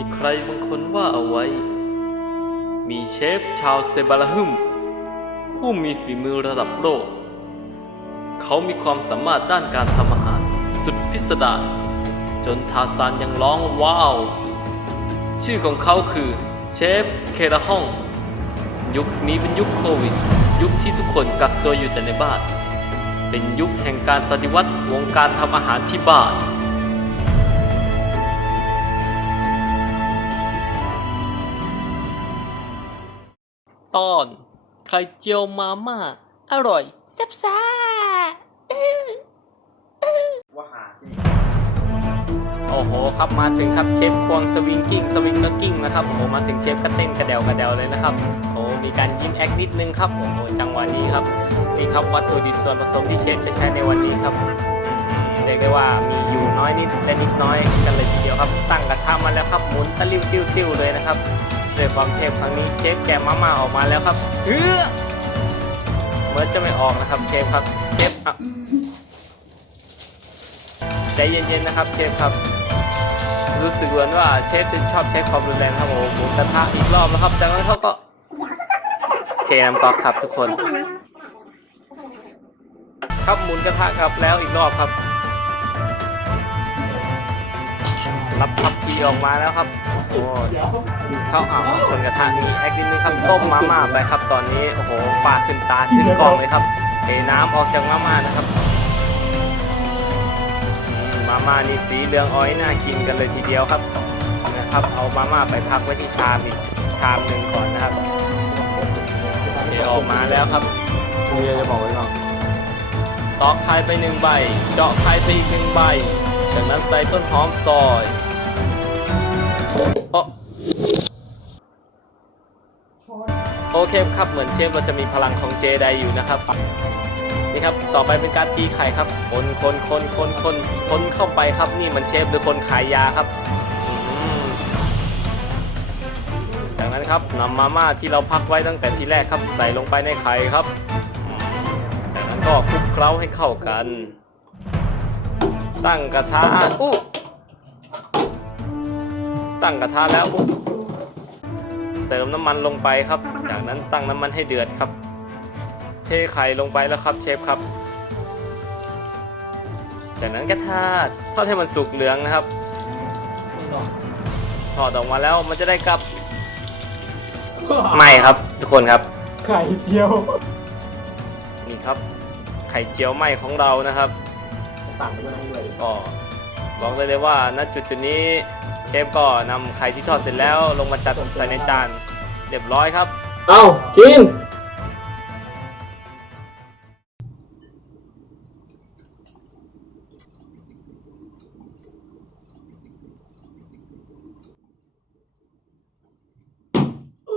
มีใครบางคนว่าเอาไว้ มีเชฟชาวเซบาลาฮึม ผู้มีฝีมือระดับโลก เขามีความสามารถด้านการทำอาหาร สุดพิสดารจนทาซานยังร้องว้าว ชื่อของเขาคือเชฟเคราฮ่อง ยุคนี้เป็นยุคโควิด ยุคที่ทุกคนกักตัวอยู่แต่ในบ้าน เป็นยุคแห่งการปฏิวัติวงการทำอาหารที่บ้าน ตอน ไข่เจียวมาม่า อร่อยแซ่บซ่าว่าหาที่โอ้โหครับมาถึงครับเชฟควงสวิงกิ้งสวิงก็กิ้งนะครับโอ้โหมาถึงเชฟก็เต้นกระเดวกระเดวเลยนะครับโอ้มีการยิ้มแอคนิดนึงครับโอ้โหจังหวะนี้ครับนี่ครับวัตถุดิบส่วนผสมที่เชฟจะใช้ในวันนี้ครับเรียกได้ว่ามีอยู่น้อยนิดและนิดน้อยกันเลยทีเดียวครับ ตั้งกระทะมาแล้วครับหมุนตะลิ้วติ้วติ้วเลยนะครับ ด้วยความเทพครั้งนี้เชฟแกะมาม่าออกมาแล้วครับเฮ้อเหมือนจะไม่ออกนะครับเชฟครับเชฟอะใจเย็นๆนะครับเชฟครับ รู้สึกเหมือนว่าเชฟจะชอบใช้ความรุนแรงครับโอ้โหหมุนกระทะอีกรอบนะครับจากนั้นเขาก็เทน้ำก๊อกครับทุกคน ครับหมุนกระทะครับแล้วอีกรอบครับ รับพับพีออกมาแล้วครับโอ้เข้าอ่าวชนกระทะมีแอคนิดนึงครับต้มมาม่าไปครับตอนนี้โอ้โหฟาดขึ้นตาขึ้นกล้องเลยครับเทน้ำออกจากมาม่านะครับอืมมาม่านี่สีเหลืองอ้อยน่ากินกันเลยทีเดียวครับนะครับ เอามาม่าไปพักไว้ที่ชามอีกชามหนึ่งก่อนนะครับเทออกมาแล้วครับมีอะไรจะบอกไว้บ้างตอกไข่ไปหนึ่งใบ เจาะไข่ไปอีกหนึ่งใบจากนั้นใส่ต้นหอมซอย โอะโอเคครับเหมือนเชฟเราจะมีพลังของเจไดอยู่นะครับ นี่ครับต่อไปเป็นการตีไข่ครับคนคนคนคนคนคนเข้าไปครับ นี่มันเชฟหรือคนขายยาครับจากนั้นครับนำมาม่าที่เราพักไว้ตั้งแต่ทีแรกครับ ใส่ลงไปในไข่ครับ จากนั้นก็คลุกเคล้าให้เข้ากัน ตั้งกระทะอู้ ตั้งกระทะแล้วอู้เติมน้ำมันลงไปครับ จากนั้นตั้งน้ำมันให้เดือดครับ เทไข่ลงไปแล้วครับเชฟครับ จากนั้นก็ทอดทอดให้มันสุกเหลืองนะครับทอดออกมาแล้วมันจะได้กลับไม่ครับ ทุกคนครับ ไข่เจียว นี่ครับ ไข่เจียวไหมของเรานะครับต่างกันเลยก็บอกได้เลยว่าณจุดจุดๆนี้ เชฟก็นำไข่ที่ทอดเสร็จแล้วลงมาจัดใส่ในจานเรียบร้อยครับ เอากิน อ